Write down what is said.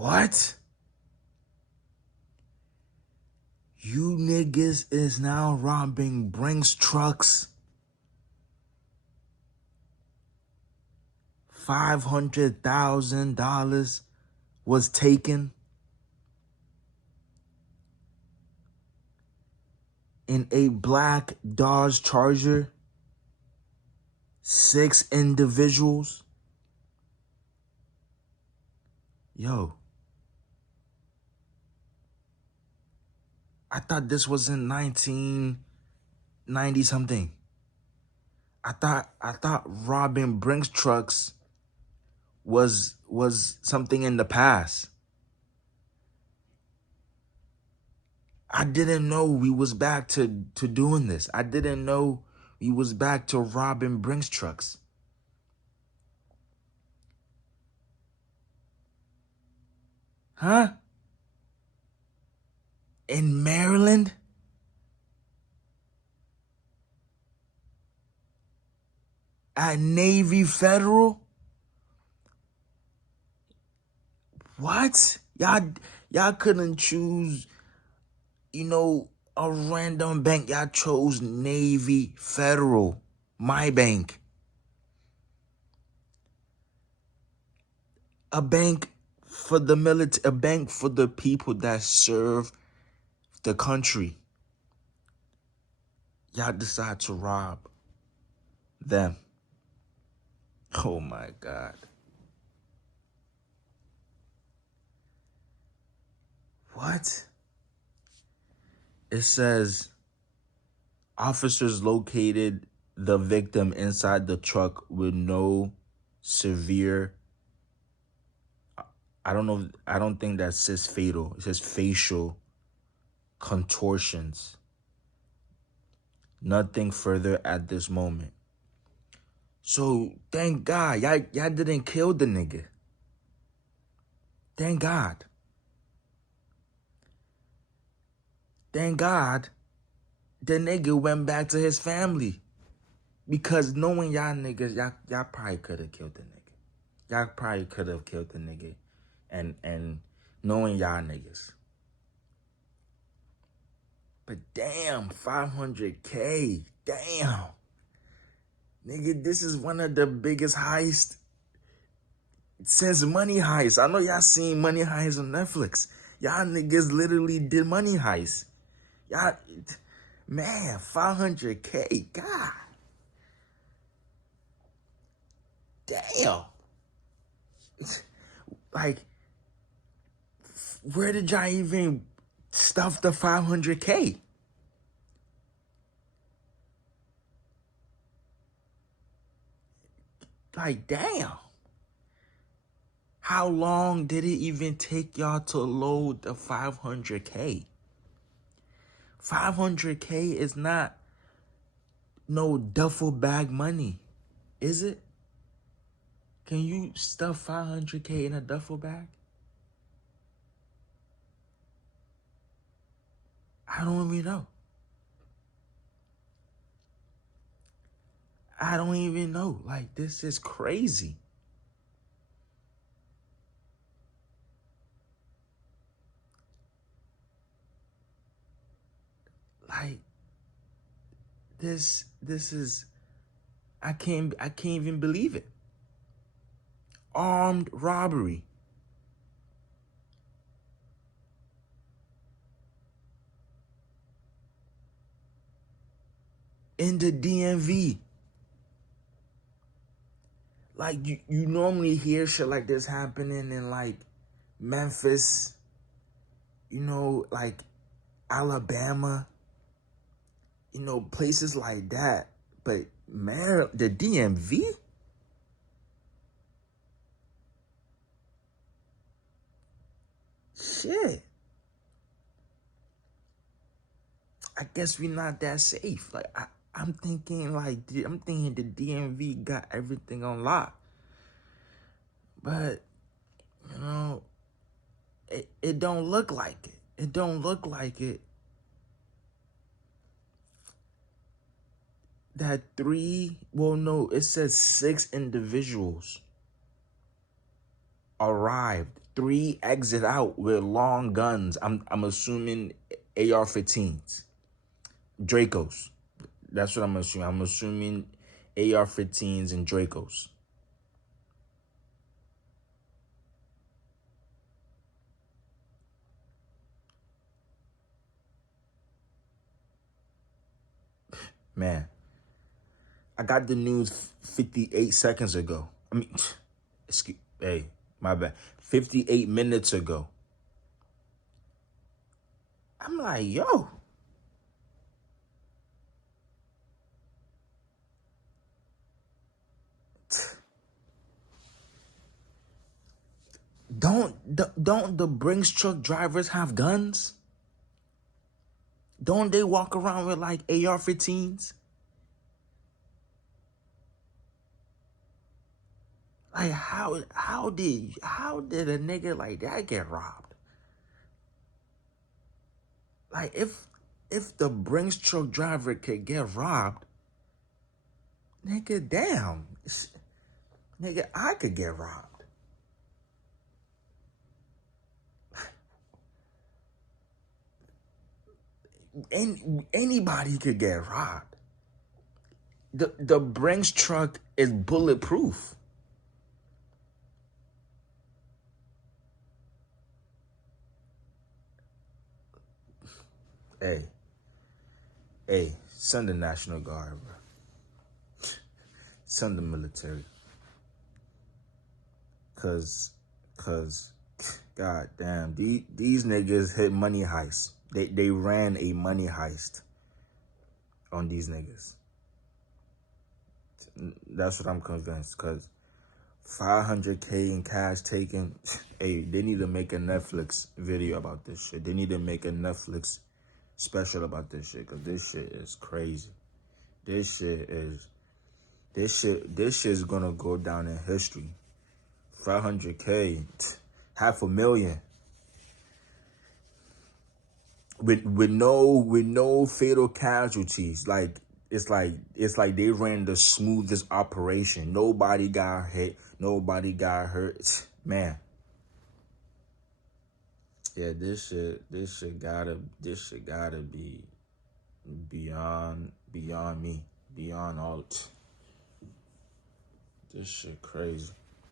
What? You niggas is now robbing Brinks trucks. $500,000 was taken in a black Dodge Charger. 6 individuals. Yo. I thought this was in 1990 something. I thought robbing Brinks trucks was something in the past. I didn't know we was back to doing this. I didn't know we was back to robbing Brinks trucks. Huh? In Maryland? At Navy Federal? What? Y'all couldn't choose, a random bank. Y'all chose Navy Federal, my bank. A bank for the military, a bank for the people that serve the country. Y'all decide to rob them. Oh my God. What? It says officers located the victim inside the truck with no severe, I don't think that says fatal. It says facial contortions. Nothing further at this moment. So thank God, y'all didn't kill the nigga. Thank God. Thank God the nigga went back to his family. Because knowing y'all niggas, y'all probably could have killed the nigga. Y'all probably could have killed the nigga. And knowing y'all niggas. But damn, 500K. Damn. Nigga, this is one of the biggest heists since Money Heist. I know y'all seen Money Heist on Netflix. Y'all niggas literally did Money Heist. Y'all, man, 500K. God. Damn. Like, where did y'all even stuff the 500K? Like, damn. How long did it even take y'all to load the 500K? 500K is not no duffel bag money, is it? Can you stuff 500K in a duffel bag? I don't even know. I don't even know. Like, this is crazy. Like, this is, I can't even believe it. Armed robbery. In the DMV. Like, you normally hear shit like this happening in, like, Memphis, like, Alabama, places like that. But, man, the DMV? Shit. I guess we're not that safe. Like, I'm thinking the DMV got everything on lock. But, it don't look like it. It don't look like it. That it says 6 individuals arrived. 3 exit out with long guns. I'm assuming AR-15s, Dracos. That's what I'm assuming. I'm assuming AR-15s and Dracos. Man, I got the news 58 seconds ago. I mean, hey, my bad. 58 minutes ago. I'm like, yo. Don't the Brinks truck drivers have guns? Don't they walk around with like AR-15s? Like how did a nigga like that get robbed? Like if the Brinks truck driver could get robbed, nigga, damn, nigga, I could get robbed. Anybody could get robbed. The Brinks truck is bulletproof. Hey, send the National Guard, bro. Send the military. Cause, god damn, these niggas hit money heist. They ran a money heist on these niggas. That's what I'm convinced. Cause 500K in cash taken. Hey, they need to make a Netflix video about this shit. They need to make a Netflix special about this shit. Cause this shit is crazy. This shit is gonna go down in history. 500K, $500,000. With no fatal casualties. Like it's like they ran the smoothest operation. Nobody got hit. Nobody got hurt. Man. Yeah, this shit gotta be beyond me. Beyond all. This shit crazy.